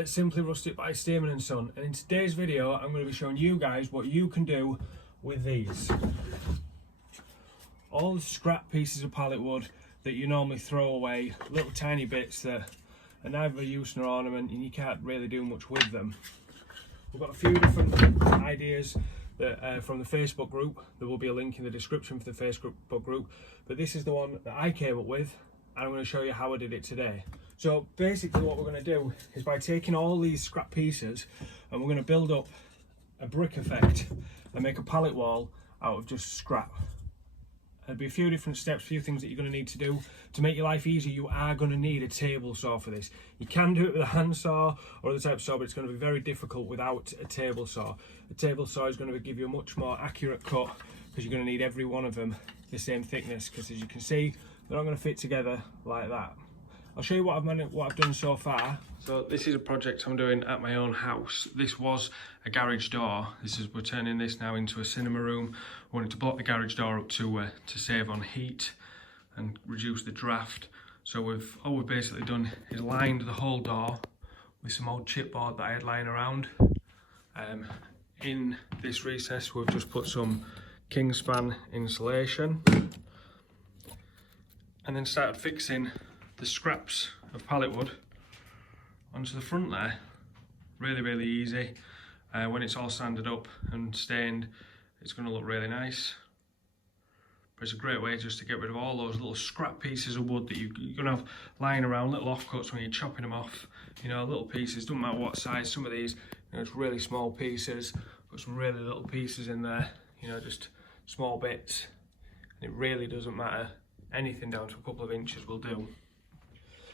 at Simply Rustic by Stearman & Son, and in today's video I'm going to be showing you guys what you can do with these. All the scrap pieces of pallet wood that you normally throw away, little tiny bits that are neither use nor ornament and you can't really do much with them. We've got a few different ideas that, from the Facebook group. There will be a link in the description for the Facebook group, but this is the one that I came up with and I'm going to show you how I did it today. So basically what we're going to do is, by taking all these scrap pieces, and we're going to build up a brick effect and make a pallet wall out of just scrap. There'll be a few different steps, a few things that you're going to need to do. To make your life easy, you are going to need a table saw for this. You can do it with a hand saw or other type of saw, but it's going to be very difficult without a table saw. A table saw is going to give you a much more accurate cut, because you're going to need every one of them the same thickness, because as you can see, they're not going to fit together like that. I'll show you what I've done so far. So this is a project I'm doing at my own house. This was a garage door. We're turning this now into a cinema room. I wanted to block the garage door up to save on heat and reduce the draft. So all we've basically done is lined the whole door with some old chipboard that I had lying around. In this recess we've just put some Kingspan insulation and then started fixing the scraps of pallet wood onto the front there. Really easy. When it's all sanded up and stained, it's going to look really nice. But it's a great way just to get rid of all those little scrap pieces of wood that you're going to have lying around, little offcuts when you're chopping them off. You know, little pieces, doesn't matter what size. Some of these, you know, it's really small pieces, got some really little pieces in there, you know, just small bits. And it really doesn't matter. Anything down to a couple of inches will do.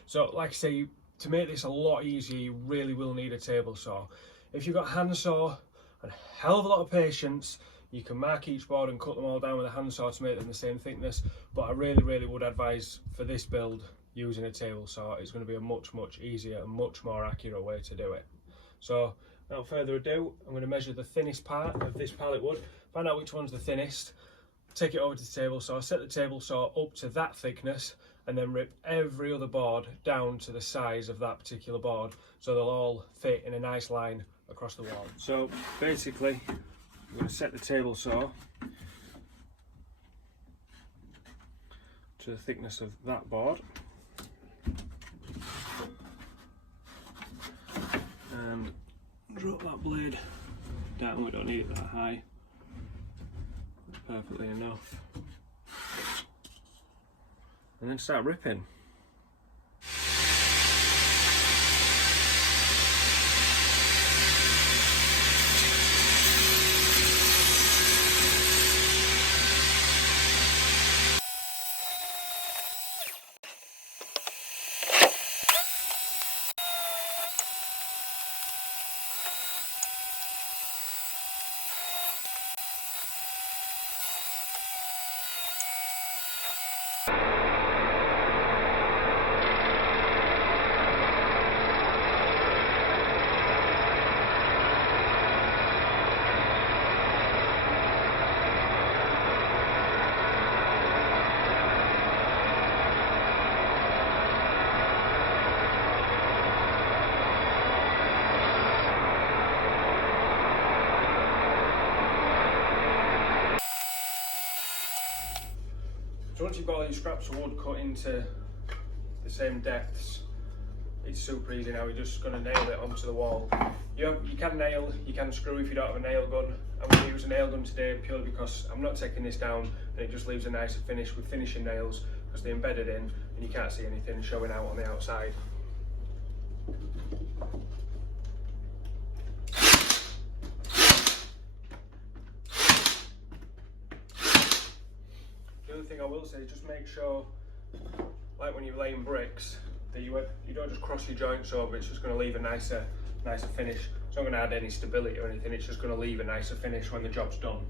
So like I say, to make this a lot easier, you really will need a table saw. If you've got a hand saw and a hell of a lot of patience, you can mark each board and cut them all down with a hand saw to make them the same thickness, but I really would advise for this build using a table saw. It's going to be a much easier and much more accurate way to do it. So without further ado, I'm going to measure the thinnest part of this pallet wood, find out which one's the thinnest, take it over to the table saw, set the table saw up to that thickness, and then rip every other board down to the size of that particular board, so they'll all fit in a nice line across the wall. So basically, I'm going to set the table saw to the thickness of that board, and drop that blade down. We don't need it that high. That's perfectly enough. And then start ripping. So once you've got all your scraps of wood cut into the same depths, it's super easy now. You're just going to nail it onto the wall. You can nail, you can screw if you don't have a nail gun. I'm going to use a nail gun today purely because I'm not taking this down and it just leaves a nicer finish with finishing nails, because they're embedded in and you can't see anything showing out on the outside. The other thing I will say is just make sure, like when you're laying bricks, that you don't just cross your joints over. It's just going to leave a nicer finish. It's not going to add any stability or anything. It's just going to leave a nicer finish when the job's done.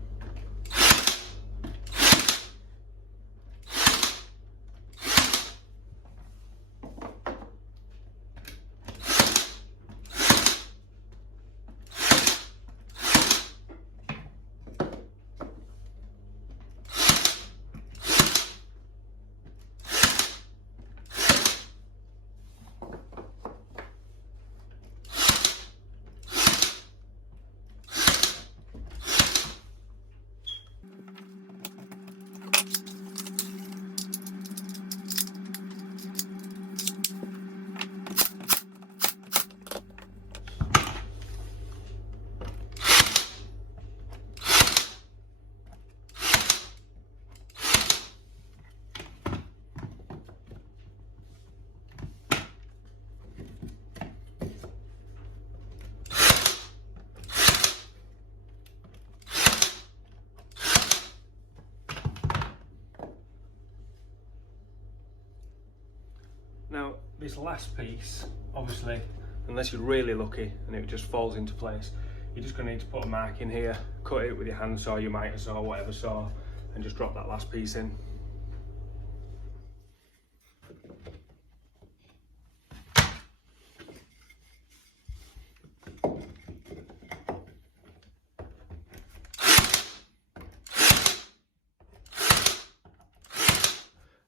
Now this last piece, obviously, unless you're really lucky and it just falls into place, you're just going to need to put a mark in here, cut it with your hand saw, your miter saw, whatever saw, and just drop that last piece in.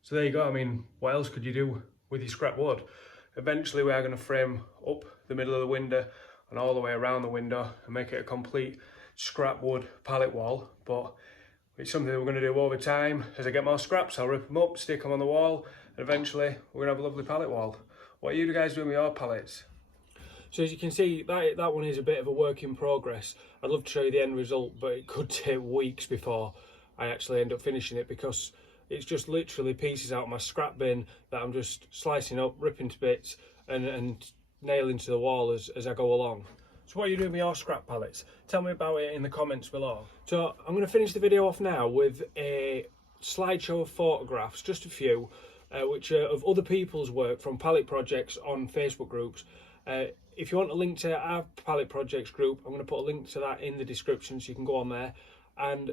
So there you go. I mean, what else could you do with your scrap wood? Eventually we are going to frame up the middle of the window and all the way around the window and make it a complete scrap wood pallet wall, but it's something that we're going to do over time. As I get more scraps, I'll rip them up, stick them on the wall, and eventually we're going to have a lovely pallet wall. What are you guys doing with your pallets? So as you can see, that one is a bit of a work in progress. I'd love to show you the end result, but it could take weeks before I actually end up finishing it, because it's just literally pieces out of my scrap bin that I'm just slicing up, ripping to bits, and nailing to the wall as I go along. So what are you doing with your scrap pallets? Tell me about it in the comments below. So I'm going to finish the video off now with a slideshow of photographs, just a few, which are of other people's work from pallet projects on Facebook groups. If you want a link to our pallet projects group, I'm going to put a link to that in the description so you can go on there, and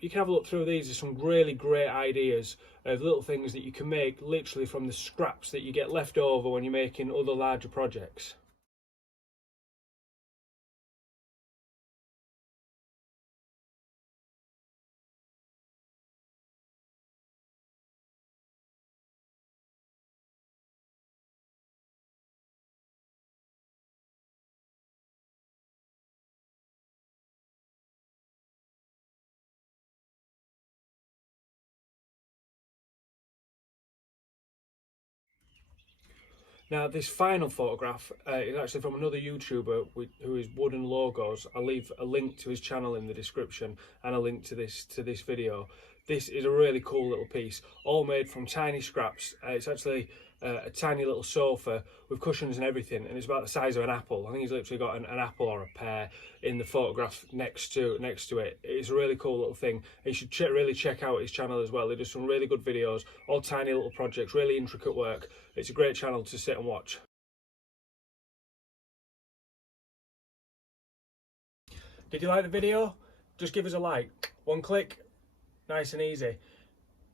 you can have a look through these. There's some really great ideas of little things that you can make literally from the scraps that you get left over when you're making other larger projects. Now this final photograph is actually from another YouTuber who is Wooden Logos. I'll leave a link to his channel in the description and a link to this video. This is a really cool little piece, all made from tiny scraps. It's actually a tiny little sofa with cushions and everything, and it's about the size of an apple. I think he's literally got an apple or a pear in the photograph next to it. It's a really cool little thing. You should really check out his channel as well. He does some really good videos, all tiny little projects, really intricate work. It's a great channel to sit and watch. Did you like the video? Just give us a like. One click, nice and easy.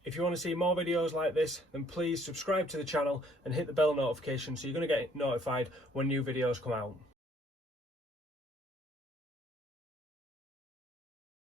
If you want to see more videos like this, then please subscribe to the channel and hit the bell notification so you're going to get notified when new videos come out.